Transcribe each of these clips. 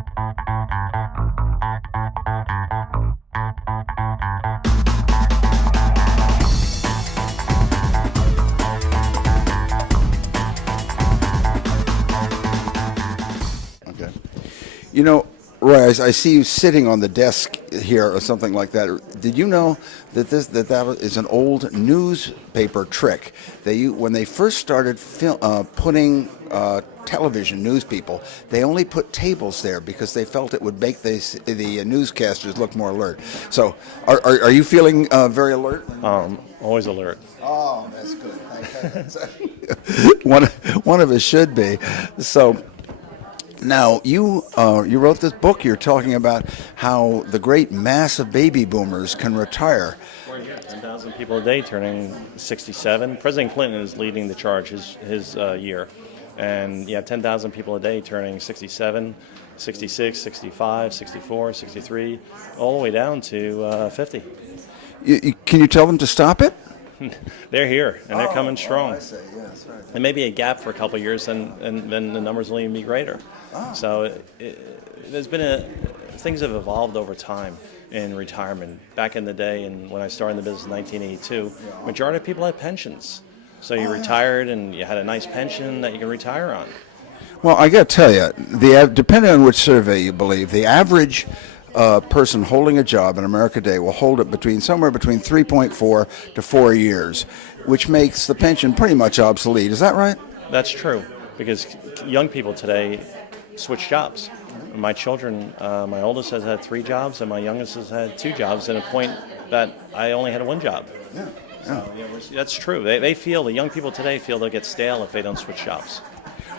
Okay. You know, Roy, I see you sitting on the desk here or something like that. Did you know that that is an old newspaper trick? When they first started putting television news people, they only put tables there because they felt it would make the newscasters look more alert. So, are you feeling very alert? Always alert. Oh, that's good. Thank goodness. One of us should be. So. Now, you wrote this book. You're talking about how the great mass of baby boomers can retire. 10,000 people a day turning 67. President Clinton is leading the charge his year. And 10,000 people a day turning 67, 66, 65, 64, 63, all the way down to 50. Can you tell them to stop it? They're here, and they're coming strong. I see. Yes, right. There may be a gap for a couple of years, and then the numbers will even be greater. So there's been things have evolved over time in retirement. Back in the day, and when I started in the business in 1982, majority of people had pensions. So you retired, and you had a nice pension that you can retire on. Well, I got to tell you, depending on which survey you believe, the average person holding a job in America today will hold it somewhere between 3.4 to 4 years, which makes the pension pretty much obsolete. Is that right? That's true, because young people today switch jobs. My children, my oldest has had 3 jobs, and my youngest has had 2 jobs, at a point that I only had 1 job. Yeah. So, that's true. The young people today feel they'll get stale if they don't switch jobs.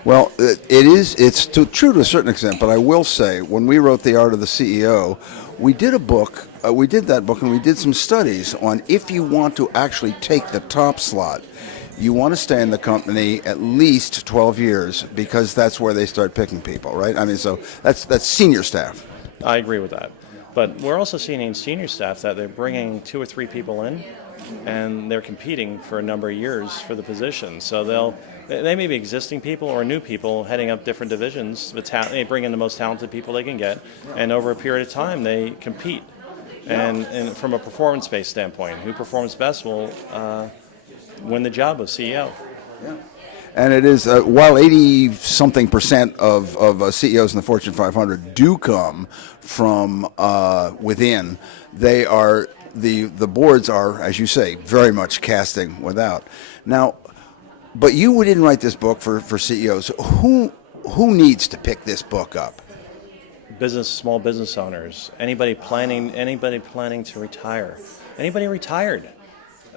Well, it's true to a certain extent, but I will say, when we wrote The Art of the CEO, we did that book, and we did some studies on if you want to actually take the top slot, you want to stay in the company at least 12 years, because that's where they start picking people, right? I mean, so that's senior staff. I agree with that. But we're also seeing in senior staff that they're bringing 2 or 3 people in, and they're competing for a number of years for the position. So they may be existing people or new people heading up different divisions. They bring in the most talented people they can get, and over a period of time they compete. And from a performance-based standpoint, who performs best will win the job of CEO. Yeah. And it is, while 80-something% of CEOs in the Fortune 500 do come from within, they are the boards are, as you say, very much casting without. Now, but you didn't write this book for CEOs. Who needs to pick this book up? Small business owners, anybody planning to retire, anybody retired.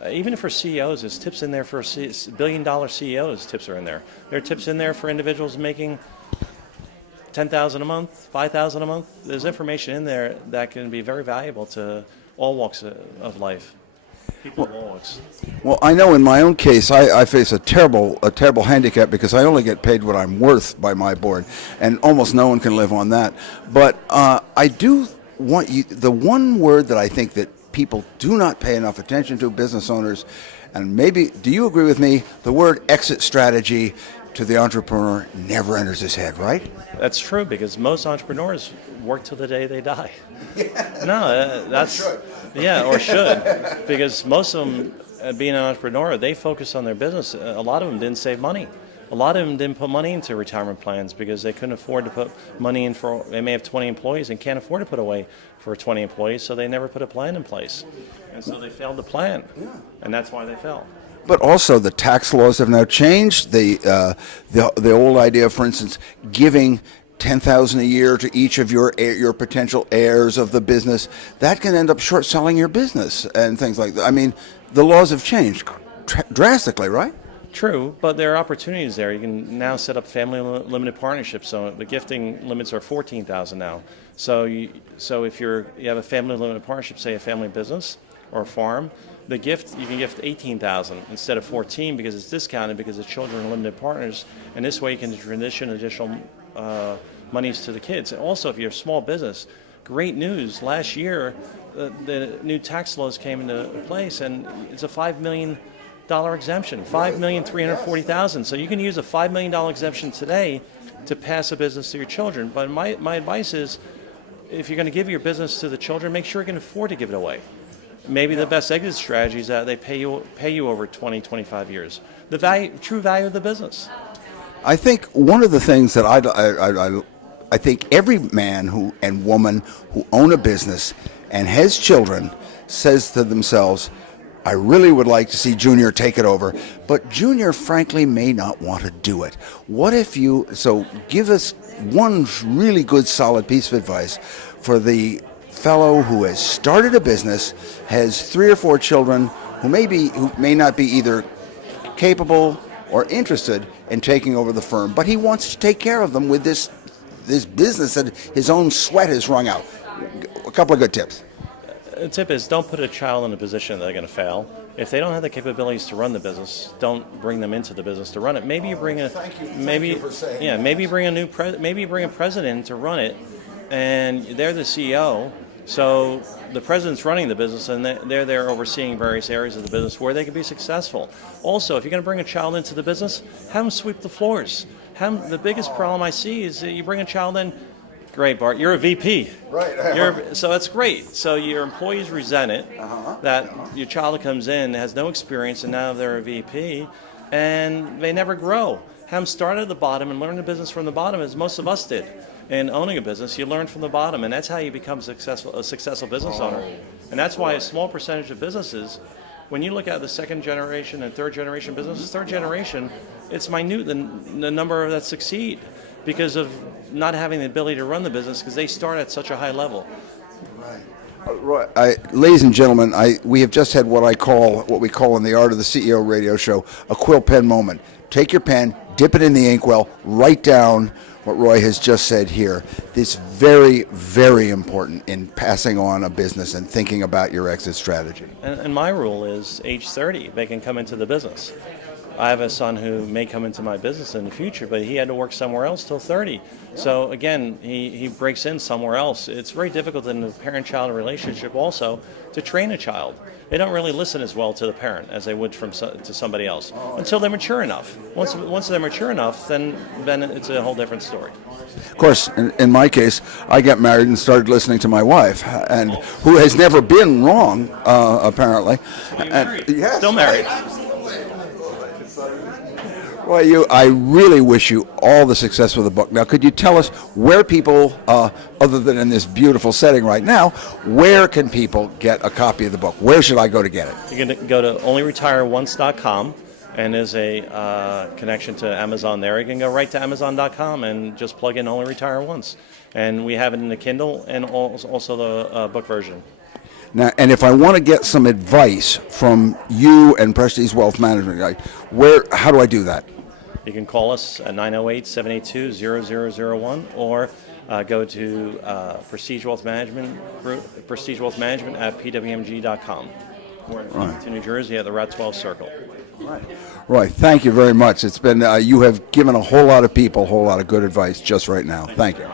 Even for CEOs, there's tips in there for billion-dollar CEOs. Tips are in there. There are tips in there for individuals making $10,000 a month, $5,000 a month. There's information in there that can be very valuable to all walks of life. People of all walks. Well, I know in my own case, I face a terrible handicap, because I only get paid what I'm worth by my board, and almost no one can live on that. But I do want you. The one word that I think that people do not pay enough attention to, business owners, and maybe, do you agree with me, the word exit strategy to the entrepreneur never enters his head, right? That's true, because most entrepreneurs work till the day they die. Yeah. No, that's or should, because most of them, being an entrepreneur, they focus on their business. A lot of them didn't save money. A lot of them didn't put money into retirement plans because they couldn't afford to put money in for. They may have 20 employees and can't afford to put away for 20 employees, so they never put a plan in place, and so they failed to plan, and that's why they fell. But also, the tax laws have now changed. The old idea, for instance, giving $10,000 a year to each of your potential heirs of the business, that can end up short selling your business and things like that. I mean, the laws have changed drastically, right? True, but there are opportunities there. You can now set up family limited partnerships. So the gifting limits are $14,000 now. So if you have a family limited partnership, say a family business or a farm, you can gift $18,000 instead of $14,000, because it's discounted because the children are limited partners, and this way you can transition additional monies to the kids. And also, if you're a small business, great news. Last year, the new tax laws came into place, and it's a $5 million exemption, $5,340,000. So you can use a $5 million exemption today to pass a business to your children. But my advice is, if you're going to give your business to the children, make sure you can afford to give it away. Maybe the best exit strategy is that they pay you over 20, 25 years. The true value of the business. I think one of the things that I think every man and woman who own a business and has children says to themselves, I really would like to see Junior take it over, but Junior frankly may not want to do it. So give us one really good solid piece of advice for the fellow who has started a business, has 3 or 4 children who may not be either capable or interested in taking over the firm, but he wants to take care of them with this business that his own sweat has wrung out. A couple of good tips. The tip is, don't put a child in a position that they're going to fail. If they don't have the capabilities to run the business, don't bring them into the business to run it. Maybe you bring maybe you bring a president to run it, and they're the CEO. So the president's running the business, and they're there overseeing various areas of the business where they can be successful. Also, if you're going to bring a child into the business, have them sweep the floors. The biggest problem I see is that you bring a child in. Great, Bart. You're a VP. Right. So that's great. So your employees resent it that your child comes in, has no experience, and now they're a VP, and they never grow. Have them start at the bottom and learn the business from the bottom, as most of us did. In owning a business, you learn from the bottom, and that's how you become a successful business owner. And that's why a small percentage of businesses, when you look at the second generation and third generation businesses, third generation, it's minute the number that succeed because of not having the ability to run the business because they start at such a high level. Right. Ladies and gentlemen, we have just had what we call in the Art of the CEO radio show, a quill pen moment. Take your pen, dip it in the inkwell, write down what Roy has just said here. It's very, very important in passing on a business and thinking about your exit strategy. And my rule is age 30, they can come into the business. I have a son who may come into my business in the future, but he had to work somewhere else till 30. So again, he breaks in somewhere else. It's very difficult in the parent-child relationship also to train a child. They don't really listen as well to the parent as they would to somebody else until they're mature enough. Once they're mature enough, then it's a whole different story. Of course, in my case, I got married and started listening to my wife, and who has never been wrong, apparently. Yes, still married. Well, I really wish you all the success with the book. Now, could you tell us where people, other than in this beautiful setting right now, where can people get a copy of the book? Where should I go to get it? You can go to onlyretireonce.com, and there's a connection to Amazon there. You can go right to Amazon.com and just plug in Only Retire Once. And we have it in the Kindle and also the book version. Now, and if I want to get some advice from you and Prestige Wealth Management, how do I do that? You can call us at 908-782-0001 or go to Prestige Wealth Management Group, Prestige Wealth Management at pwmg.com. We're in Farmington, New Jersey at the Route 12 Circle. Right. Thank you very much. It's been you have given a whole lot of people a whole lot of good advice just right now. Thank you.